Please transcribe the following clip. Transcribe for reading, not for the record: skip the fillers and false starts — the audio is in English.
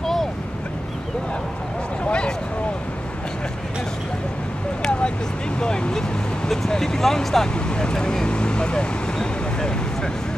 cold. We got like this thing going. Let's Pippi Longstocking. Okay.